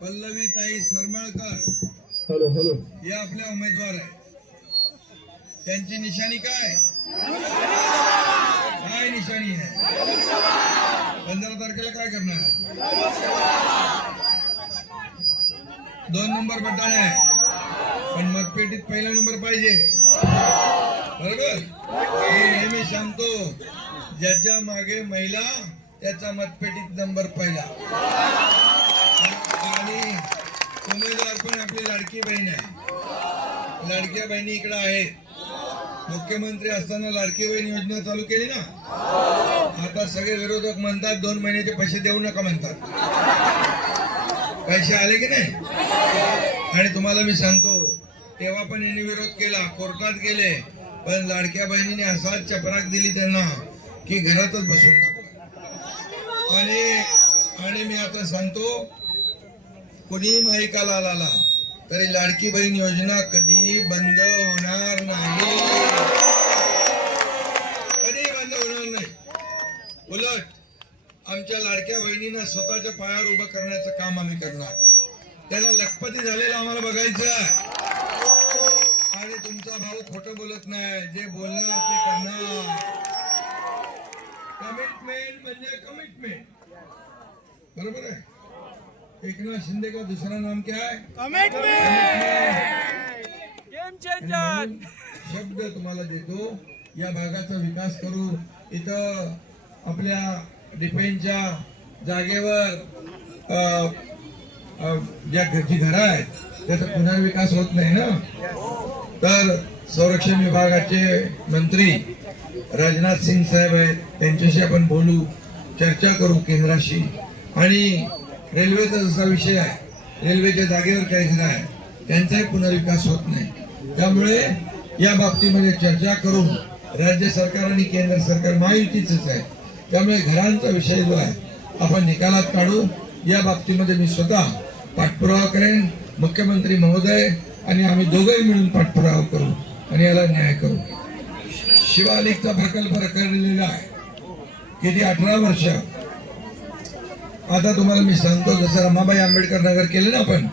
पल्लवीताई Sarmalkar hello hello या आपल्या उमेदवार आहे. त्यांची निशाणी काय काय निशाणी आहे? 15 तारखेला काय करणार? 2 नंबर बटन आहे, पण मतपेटीत पहिला नंबर पाहिजे. बरोबर. मी नेहमी सांगतो, ज्याच्या मागे महिला त्याचा मतपेटीत नंबर पहिला. आणि उमेदवार पण आपली लाडकी बहीण आहे. लाडक्या बहिणी इकडे आहेत. मुख्यमंत्री असताना लाडकी बहीण योजना चालू केली ना. आता सगळे विरोधक म्हणतात 2 महिन्याचे पैसे देऊ नका म्हणतात. पैसे आले की नाही? आणि तुम्हाला मी सांगतो, तेव्हा पण यांनी विरोध केला, कोर्टात गेले, पण लाडक्या बहिणीने असाच चपराक दिली त्यांना की घरातच बसून टाकलं. आणि मी आता सांगतो, कुणी माहिकाला आला तरी लाडकी बहीण योजना कधी बंद होणार नाही. कधी बंद होणार नाही. उलट आमच्या लाडक्या बहिणींना स्वतःच्या पायावर उभं करण्याचं काम आम्ही करणार. त्याला लखपती झालेलं आम्हाला बघायचं. आणि तुमचा भाऊ खोटं बोलत नाही, जे बोलणार ते करणार. कमिटमेंट म्हणजे कमिटमेंट. बरोबर आहे. एकनाथ शिंदे का दूसरा नाम क्या है? कमिटमेंट. Game changer. शब्द तुम्हाला देतो, या भागाचा विकास करू. इथं आपल्या डिफेन्सच्या जागेवर ज्या घरची घरं आहेत त्याचा पुनर्विकास होत नाही ना. तर संरक्षण विभागाचे मंत्री राजनाथ सिंग साहेब आहेत, त्यांच्याशी आपण बोलू, चर्चा करू केंद्राशी. आणि रेल्वेचा जसा विषय आहे, रेल्वेच्या जागेवर काही घर आहे त्यांचाही पुनर्विकास होत नाही. त्यामुळे या बाबतीमध्ये चर्चा करून राज्य सरकार आणि केंद्र सरकार महायुतीच आहे, त्यामुळे घरांचा विषय जो आहे आपण निकालात काढू. या बाबतीमध्ये मी स्वतः पाठपुरावा करेन. मुख्यमंत्री महोदय आणि आम्ही दोघंही मिळून पाठपुरावा करू आणि याला न्याय करू. शिवालिकचा प्रकल्प रखडलेला आहे किती 18 वर्ष. आता तुम्हाला मी सांगतो, जसं रमाबाई आंबेडकर नगर केलं ना आपण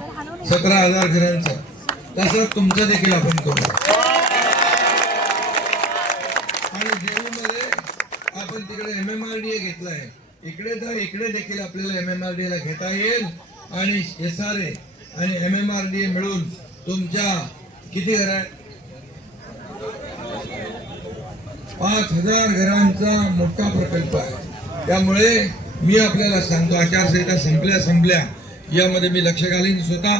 17,000 घरांचं, तसं तुमचं देखील आपण करू. आणि जेऊमध्ये आपण तिकडे MMRDA घेतलाय. इकडे देखील आपल्याला MMRDA ला घेता येईल. आणि SRA आणि MMRDA मिळून तुमच्या किती घर आहेत? 5,000 घरांचा मोठा प्रकल्प आहे. त्यामुळे मी आपल्याला सांगतो, आचारसंहिता संपल्या यामध्ये मी लक्ष घालीन स्वतः.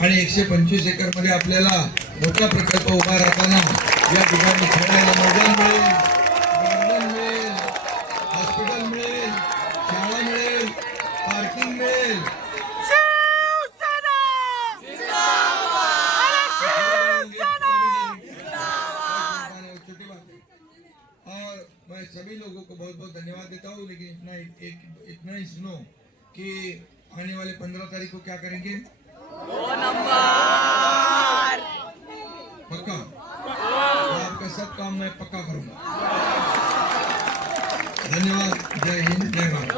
आणि 125 एकर मध्ये आपल्याला मोठा प्रकल्प उभा राहताना या ठिकाणी खेळायला मैदान मिळेल, गार्डन मिळेल, हॉस्पिटल मिळेल, शाळा मिळेल, पार्किंग मिळेल. और मैं सभी लोगों को बहुत बहुत धन्यवाद देता हूँ. लेकिन इतना ही सुनो कि आने वाले 15 तारीख को क्या करेंगे? 2 नंबर पक्का. तो आपका सब काम मैं पक्का करूंगा. धन्यवाद. जय हिंद, जय भारत.